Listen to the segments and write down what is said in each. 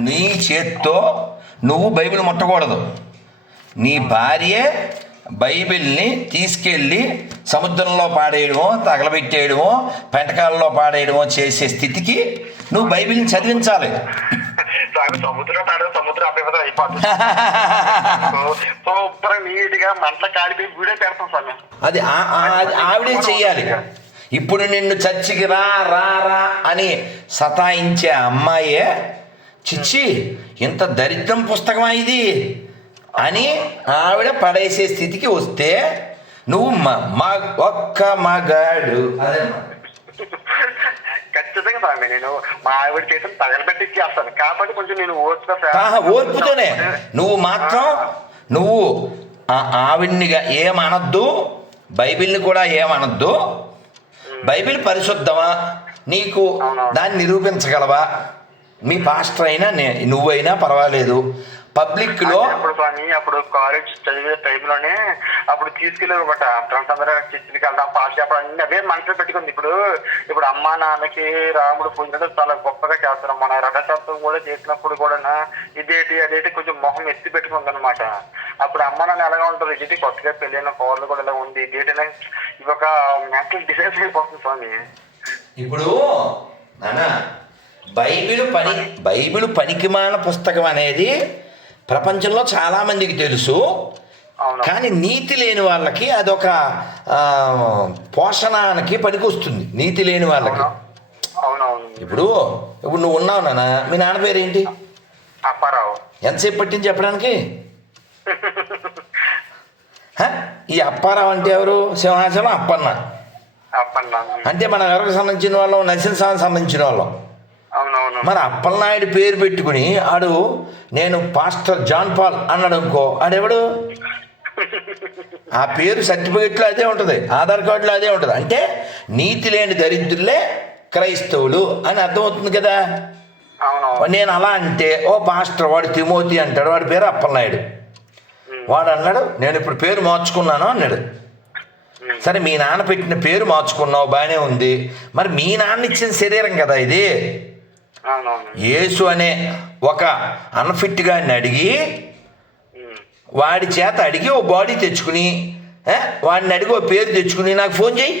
నీ చేత్తో నువ్వు బైబిల్ ముట్టకూడదు. నీ భార్యే బైబిల్ని తీసుకెళ్ళి సముద్రంలో పాడేయడమో తగలబెట్టేయడమో పెంటకాలలో పాడేయడమో చేసే స్థితికి నువ్వు బైబిల్ని చదివించాలి. స్వామి సముద్రం తాడు సముద్రం అభివృద్ధి అయిపోతుంది సూపర్ నీట్గా మంట వీడియో పెడతాం ఆ- అది ఆవిడే చెయ్యాలి. ఇప్పుడు నిన్ను చర్చికి రా రా రా అని సతాయించే అమ్మాయే చిచ్చి ఇంత దరిద్రం పుస్తకమా ఇది? అని ఆవిడ పడేసే స్థితికి వస్తే నువ్వు మ- ఒక్క మగాడు. అదే ఖచ్చితంగా స్వామి నేను మా ఆవిడ చేసిన తగలబెట్టి ఇచ్చేస్తాను. కాబట్టి కొంచెం నేను ఓర్పుతోనే. నువ్వు మాత్రం నువ్వు ఆ ఆవిడ్నిగా ఏమనద్దు బైబిల్ని కూడా ఏమనద్దు. బైబిల్ పరిశుద్ధమా? నీకు దాన్ని నిరూపించగలవా? మీ పాస్టర్ అయినా నే- నువ్వైనా పర్వాలేదు. పబ్లిక్లో అంటే అప్పుడు స్వామి అప్పుడు కాలేజ్ చదివే టైంలోనే అప్పుడు తీసుకెళ్ళారు ఒకట ఫ్రెండ్స్ అందరూ చర్చికి వెళ్దాం పాస్ అప్పుడు అన్ని అవే మనసులో పెట్టుకుంది. ఇప్పుడు ఇప్పుడు అమ్మా నాన్నకి రాముడు పూజలు చాలా గొప్పగా చేస్తారు మన రథసత్వం కూడా చేసినప్పుడు కూడా ఇదేటి అదేటి కొంచెం మొహం ఎత్తి పెట్టుకుంది అనమాట అప్పుడు అమ్మ నాన్న ఎలాగా ఉంటారు? ఇది కొత్తగా పెళ్ళైన కోళ్ళు కూడా ఇలా ఉంది? ఇదేటి అని ఇది ఒక మెంటల్ డిసైజ్ అయిపోతుంది స్వామి. ఇప్పుడు నాన్న బైబిల్ పని బైబిల్ పనికిమాన పుస్తకం అనేది ప్రపంచంలో చాలామందికి తెలుసు. కానీ నీతి లేని వాళ్ళకి అదొక పోషణానికి పనికొస్తుంది. నీతి లేని వాళ్ళకి. ఇప్పుడు ఇప్పుడు నువ్వు ఉన్నావు నాన్న. మీ నాన్న పేరు ఏంటి అప్పారావు. ఎంతసేపు పట్టింది చెప్పడానికి? ఈ అప్పారావు అంటే ఎవరు? సింహాచలం అప్పన్న. అంటే మన ఎవరికి సంబంధించిన వాళ్ళం? నరసింహానికి సంబంధించిన వాళ్ళం. మరి అప్పలనాయుడు పేరు పెట్టుకుని ఆడు నేను పాస్టర్ జాన్ పాల్ అన్నాడు అనుకో ఆడెవడు? ఆ పేరు సర్టిఫికెట్లో అదే ఉంటుంది ఆధార్ కార్డులో అదే ఉంటుంది. అంటే నీతి లేని దరిద్రులే క్రైస్తవులు అని అర్థమవుతుంది కదా? నేను అలా అంటే ఓ పాస్టర్ వాడు తిమోతి అంటాడు వాడి పేరు అప్పలనాయుడు. వాడు అన్నాడు నేను ఇప్పుడు పేరు మార్చుకున్నాను అన్నాడు. సరే మీ నాన్న పెట్టిన పేరు మార్చుకున్నావు బాగానే ఉంది. మరి మీ నాన్న ఇచ్చిన శరీరం కదా ఇది? యేసు అనే ఒక అన్ఫిట్ గారిని అడిగి. వాడి చేత అడిగి ఓ బాడీ తెచ్చుకుని వాడిని అడిగి ఓ పేరు తెచ్చుకుని నాకు ఫోన్ చేయి.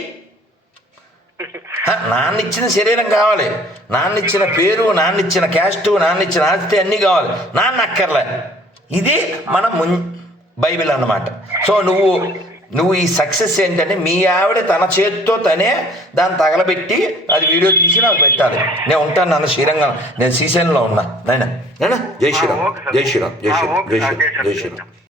హ, నాన్న ఇచ్చిన శరీరం కావాలి. నాన్న ఇచ్చిన పేరు నాన్న ఇచ్చిన క్యాస్ట్ నాన్న ఇచ్చిన ఆస్తి అన్నీ కావాలి. నాన్న అక్కర్లే ఇది మన మున్ బైబిల్ అన్నమాట. సో నువ్వు నువ్వు ఈ సక్సెస్ ఏంటంటే మీ ఆవిడ తన చేతితో తనే దాన్ని తగలబెట్టి అది వీడియో తీసి నాకు పెట్టాలి. నేను ఉంటాను నాన్న శ్రీరంగం నేను శ్రీశైలంలో ఉన్నా. నాయన నాయన జై శ్రీరామ్ జై శ్రీరామ్ జై శ్రీరామ్ జై శ్రీరామ్ జై శ్రీరామ్.